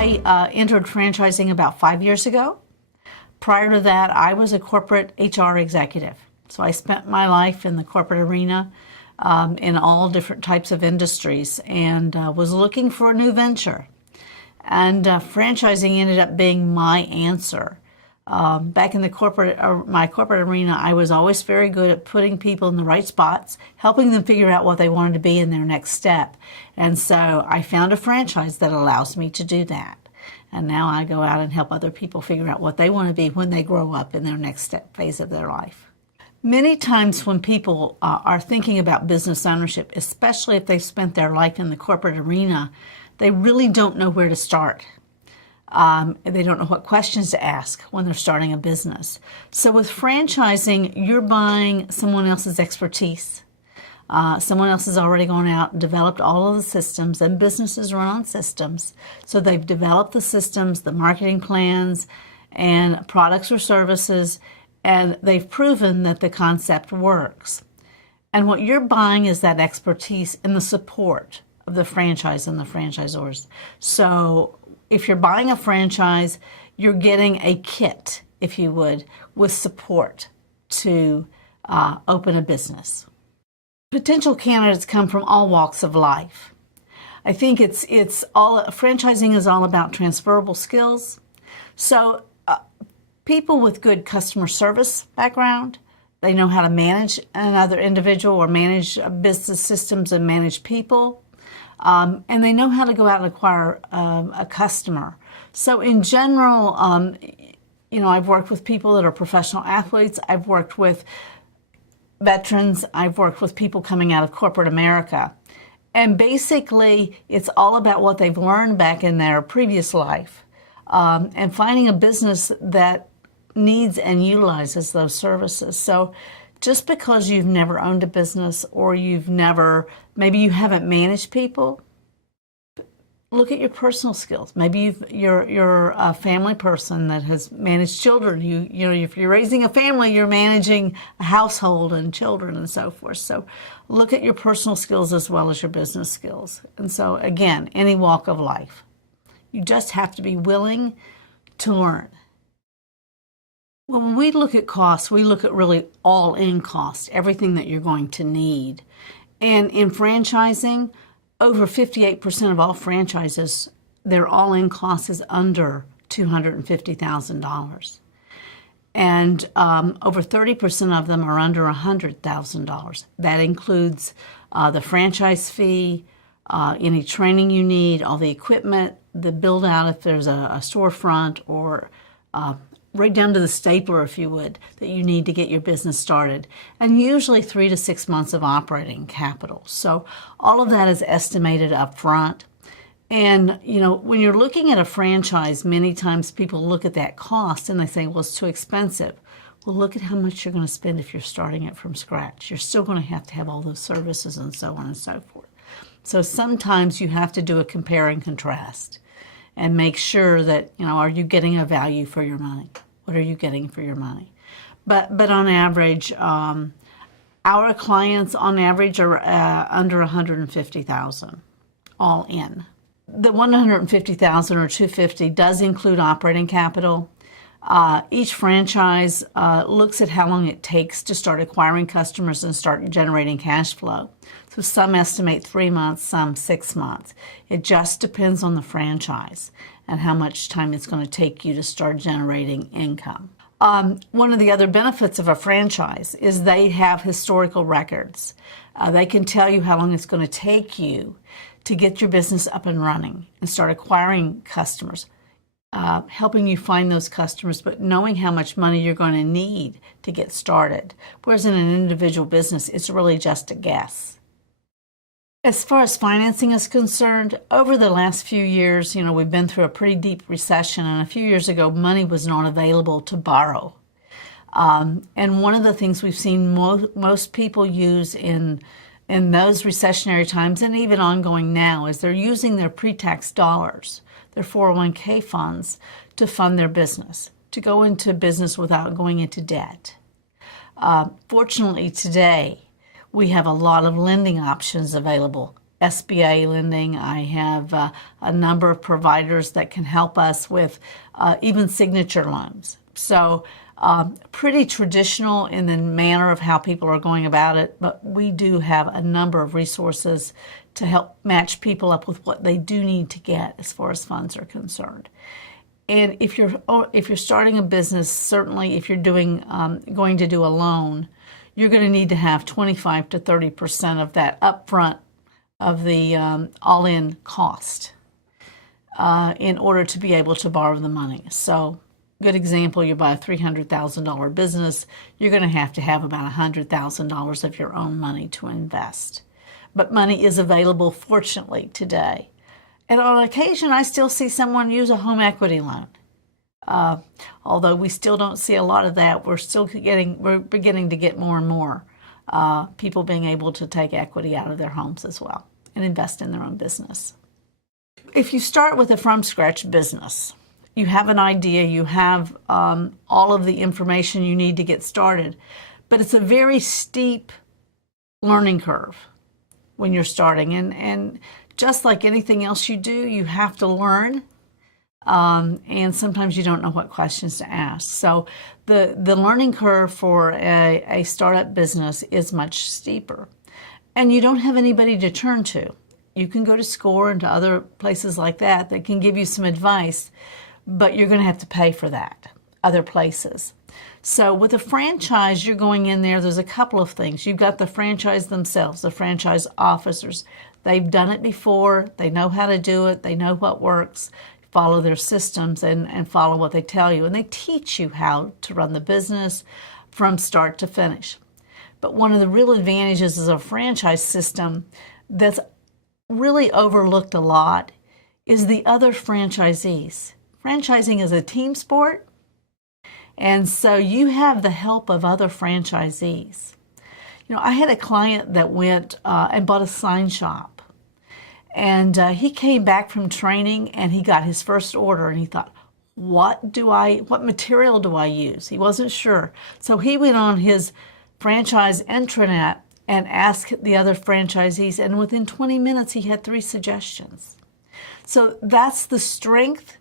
I entered franchising about 5 years ago. Prior to that, I was a corporate HR executive. So I spent my life in the corporate arena in all different types of industries and was looking for a new venture. And franchising ended up being my answer. Back in the my corporate arena, I was always very good at putting people in the right spots, helping them figure out what they wanted to be in their next step. And so I found a franchise that allows me to do that. And now I go out and help other people figure out what they want to be when they grow up in their next phase of their life. Many times when people are thinking about business ownership, especially if they've spent their life in the corporate arena, they really don't know where to start. They don't know what questions to ask when they're starting a business. So with franchising, you're buying someone else's expertise. Someone else has already gone out and developed all of the systems, and businesses run on systems. So they've developed the systems, the marketing plans, and products or services, and they've proven that the concept works. And what you're buying is that expertise and the support of the franchise and the franchisors. So if you're buying a franchise, you're getting a kit, if you would, with support to open a business. Potential candidates come from all walks of life. I think franchising is all about transferable skills. So people with good customer service background, they know how to manage another individual or manage business systems and manage people. And they know how to go out and acquire a customer. So in general, I've worked with people that are professional athletes. I've worked with veterans. I've worked with people coming out of corporate America. And basically, it's all about what they've learned back in their previous life and finding a business that needs and utilizes those services. So just because you've never owned a business or maybe you haven't managed people, look at your personal skills. Maybe you're a family person that has managed children. If you're raising a family, you're managing a household and children and so forth. So look at your personal skills as well as your business skills. And so again, any walk of life. You just have to be willing to learn. When we look at costs, we look at really all-in costs, everything that you're going to need. And in franchising, over 58% of all franchises, their all-in cost is under $250,000. And over 30% of them are under $100,000. That includes the franchise fee, any training you need, all the equipment, the build-out if there's a storefront, or right down to the stapler, if you would, that you need to get your business started. And usually 3 to 6 months of operating capital. So all of that is estimated up front. And, when you're looking at a franchise, many times people look at that cost and they say, well, it's too expensive. Well, look at how much you're going to spend if you're starting it from scratch. You're still going to have all those services and so on and so forth. So sometimes you have to do a compare and contrast and make sure that, are you getting a value for your money? What are you getting for your money? But on average, our clients on average are under $150,000 all in. The $150,000 or $250,000 does include operating capital. Each franchise looks at how long it takes to start acquiring customers and start generating cash flow. So some estimate 3 months, some 6 months. It just depends on the franchise and how much time it's going to take you to start generating income. One of the other benefits of a franchise is they have historical records. They can tell you how long it's going to take you to get your business up and running and start acquiring customers. Helping you find those customers, but knowing how much money you're going to need to get started. Whereas in an individual business, it's really just a guess. As far as financing is concerned, over the last few years, we've been through a pretty deep recession, and a few years ago, money was not available to borrow. And one of the things we've seen most people use in those recessionary times, and even ongoing now, is they're using their pre-tax dollars, their 401k funds, to fund their business, to go into business without going into debt. Fortunately, today, we have a lot of lending options available SBA lending. I have a number of providers that can help us with even signature loans. So pretty traditional in the manner of how people are going about it, but we do have a number of resources to help match people up with what they do need to get as far as funds are concerned. And if you're starting a business, certainly if you're going to do a loan, you're going to need to have 25 to 30% of that upfront of the all-in cost in order to be able to borrow the money. So, good example, you buy a $300,000 business, you're going to have about $100,000 of your own money to invest. But money is available, fortunately, today. And on occasion, I still see someone use a home equity loan. Although we still don't see a lot of that, we're beginning to get more and more people being able to take equity out of their homes as well and invest in their own business. If you start with a from-scratch business, you have an idea, you have all of the information you need to get started, but it's a very steep learning curve when you're starting. And just like anything else you do, you have to learn, and sometimes you don't know what questions to ask. So the learning curve for a startup business is much steeper. And you don't have anybody to turn to. You can go to SCORE and to other places like that that can give you some advice, but you're going to have to pay for that, other places. So with a franchise, you're going in there's a couple of things. You've got the franchise themselves, the franchise officers. They've done it before. They know how to do it. They know what works. Follow their systems and follow what they tell you. And they teach you how to run the business from start to finish. But one of the real advantages of a franchise system that's really overlooked a lot is the other franchisees. Franchising is a team sport, and so you have the help of other franchisees. You know, I had a client that went and bought a sign shop, and he came back from training and he got his first order and he thought, what material do I use? He wasn't sure. So he went on his franchise intranet and asked the other franchisees, and within 20 minutes he had 3 suggestions. So that's the strength.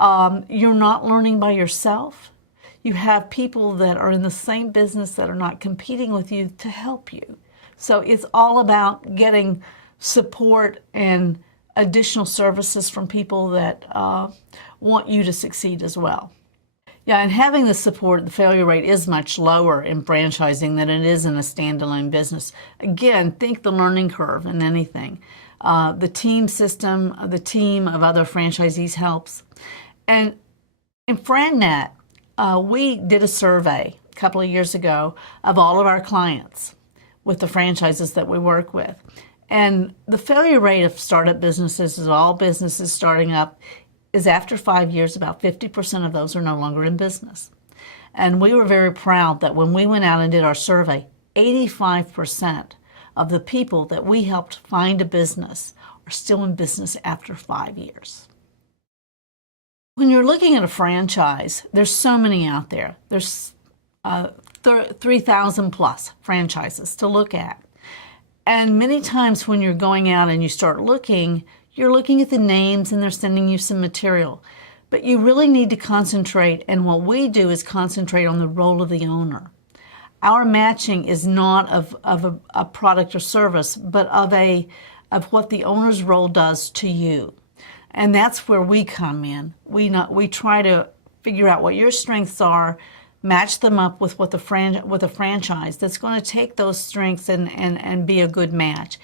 You're not learning by yourself. You have people that are in the same business that are not competing with you to help you. So it's all about getting support and additional services from people that want you to succeed as well. Yeah, and having the support, the failure rate is much lower in franchising than it is in a standalone business. Again, think the learning curve in anything. The team system, the team of other franchisees helps. And in FranNet, we did a survey a couple of years ago of all of our clients with the franchises that we work with. And the failure rate of startup businesses, is all businesses starting up, is after 5 years, about 50% of those are no longer in business. And we were very proud that when we went out and did our survey, 85% of the people that we helped find a business are still in business after 5 years. When you're looking at a franchise, there's so many out there. There's 3,000 plus franchises to look at. And many times when you're going out and you start looking, you're looking at the names and they're sending you some material. But you really need to concentrate, and what we do is concentrate on the role of the owner. Our matching is not of a product or service, but of what the owner's role does to you. And that's where we come in. We try to figure out what your strengths are, match them up with what with a franchise that's going to take those strengths and be a good match.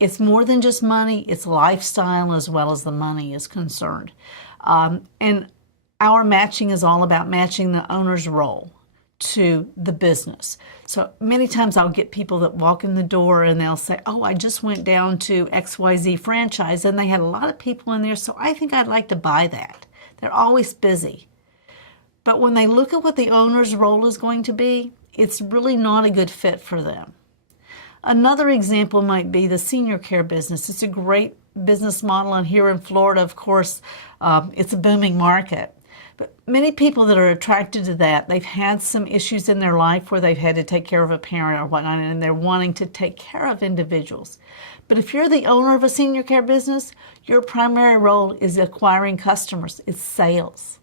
It's more than just money, it's lifestyle as well as the money is concerned. And our matching is all about matching the owner's role to the business. So many times I'll get people that walk in the door and they'll say, oh, I just went down to XYZ franchise and they had a lot of people in there, so I think I'd like to buy that. They're always busy. But when they look at what the owner's role is going to be, it's really not a good fit for them. Another example might be the senior care business. It's a great business model, and here in Florida, of course, it's a booming market. But many people that are attracted to that, they've had some issues in their life where they've had to take care of a parent or whatnot, and they're wanting to take care of individuals. But if you're the owner of a senior care business, your primary role is acquiring customers. It's sales.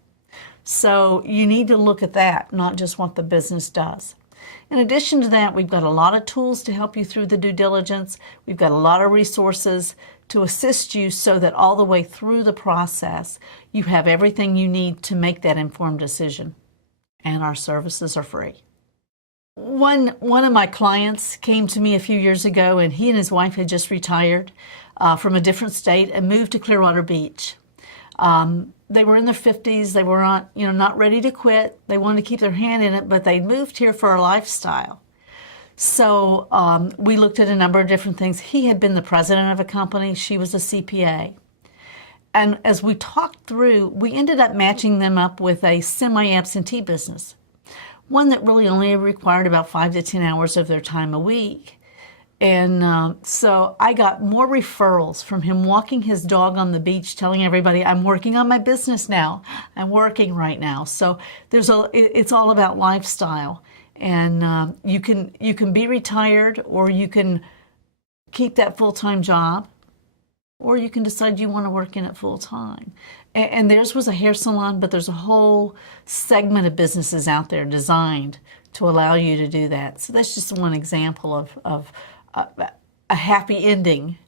So you need to look at that, not just what the business does. In addition to that, we've got a lot of tools to help you through the due diligence. We've got a lot of resources to assist you so that all the way through the process, you have everything you need to make that informed decision. And our services are free. One of my clients came to me a few years ago, and he and his wife had just retired from a different state and moved to Clearwater Beach. They were in their 50s. They were not ready to quit. They wanted to keep their hand in it, but they moved here for a lifestyle. So we looked at a number of different things. He had been the president of a company. She was a CPA. And as we talked through, we ended up matching them up with a semi-absentee business, one that really only required about 5 to 10 hours of their time a week. And so I got more referrals from him walking his dog on the beach, telling everybody, I'm working on my business now. I'm working right now. So it's all about lifestyle. And you can be retired, or you can keep that full-time job, or you can decide you want to work in it full-time. And theirs was a hair salon, but there's a whole segment of businesses out there designed to allow you to do that. So that's just one example of a happy ending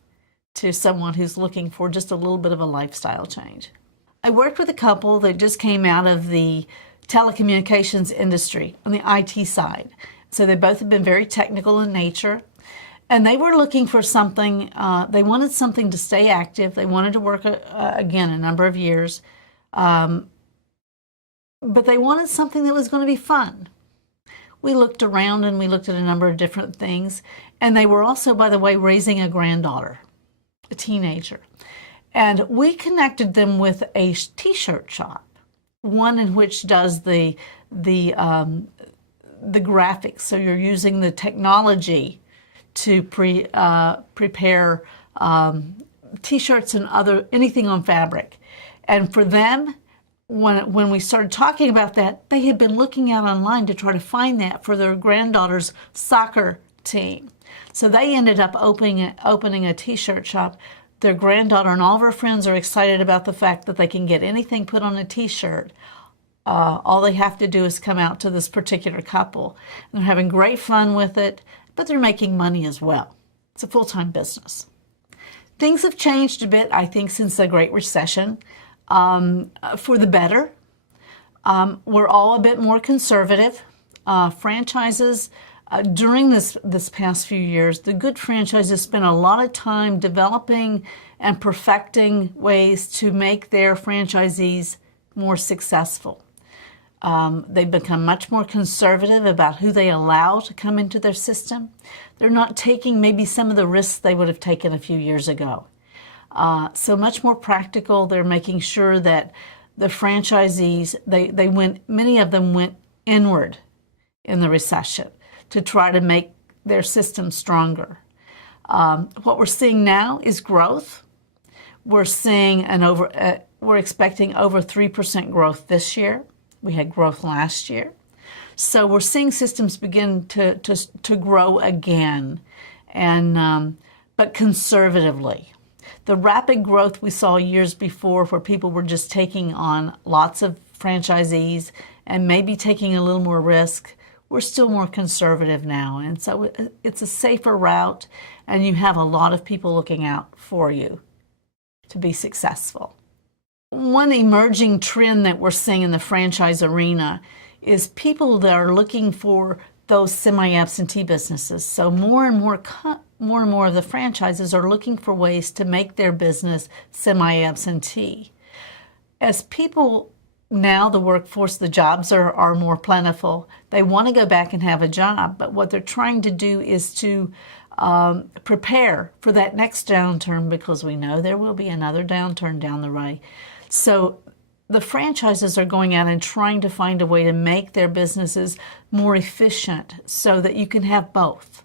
to someone who's looking for just a little bit of a lifestyle change. I worked with a couple that just came out of the telecommunications industry on the IT side. So they both have been very technical in nature, and they were looking for something, they wanted something to stay active. They wanted to work, again, a number of years, but they wanted something that was going to be fun. We looked around and we looked at a number of different things, and they were also, by the way, raising a granddaughter, a teenager. And we connected them with a t-shirt shop, one in which does the graphics. So you're using the technology to prepare t-shirts and anything on fabric. And for them, when we started talking about that, they had been looking out online to try to find that for their granddaughter's soccer team. So they ended up opening a t-shirt shop. Their granddaughter and all of her friends are excited about the fact that they can get anything put on a t-shirt. All they have to do is come out to this particular couple. And they're having great fun with it, but they're making money as well. It's a full-time business. Things have changed a bit, I think, since the Great Recession, for the better. We're all a bit more conservative. Franchises, during this past few years, the good franchises spent a lot of time developing and perfecting ways to make their franchisees more successful. They've become much more conservative about who they allow to come into their system. They're not taking maybe some of the risks they would have taken a few years ago. So much more practical. They're making sure that the franchisees, many of them went inward in the recession to try to make their system stronger. What we're seeing now is growth. We're seeing we're expecting over 3% growth this year. We had growth last year. So we're seeing systems begin to grow again, but conservatively. The rapid growth we saw years before, where people were just taking on lots of franchisees and maybe taking a little more risk, we're still more conservative now. And so it's a safer route, and you have a lot of people looking out for you to be successful. One emerging trend that we're seeing in the franchise arena is people that are looking for those semi-absentee businesses. So more and more of the franchises are looking for ways to make their business semi-absentee. As people now, the workforce, the jobs are more plentiful. They want to go back and have a job, but what they're trying to do is to prepare for that next downturn, because we know there will be another downturn down the way. So the franchises are going out and trying to find a way to make their businesses more efficient so that you can have both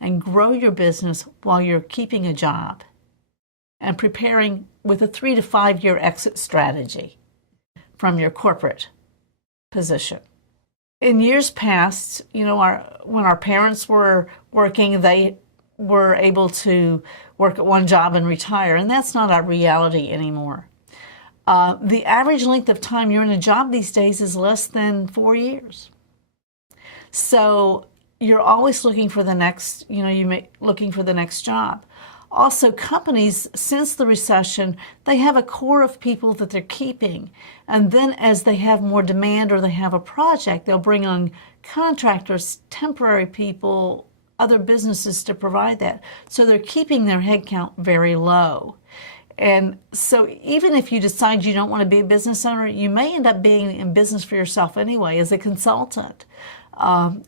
and grow your business while you're keeping a job and preparing with a 3 to 5 year exit strategy. from your corporate position. In years past, you know, when our parents were working, they were able to work at one job and retire, and that's not our reality anymore. The average length of time you're in a job these days is less than 4 years. So you're always looking for the next, looking for the next job. Also, companies, since the recession, they have a core of people that they're keeping. And then as they have more demand or they have a project, they'll bring on contractors, temporary people, other businesses to provide that. So they're keeping their headcount very low. And so even if you decide you don't want to be a business owner, you may end up being in business for yourself anyway as a consultant.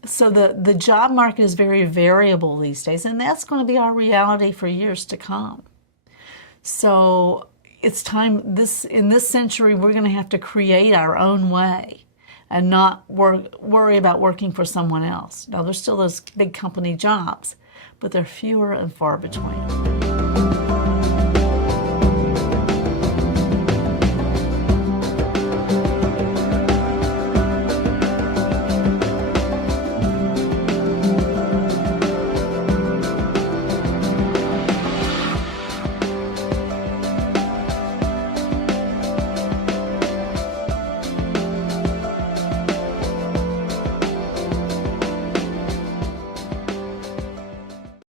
So the job market is very variable these days, and that's going to be our reality for years to come. So it's time, in this century, we're going to have to create our own way and not worry about working for someone else. Now, there's still those big company jobs, but they're fewer and far between.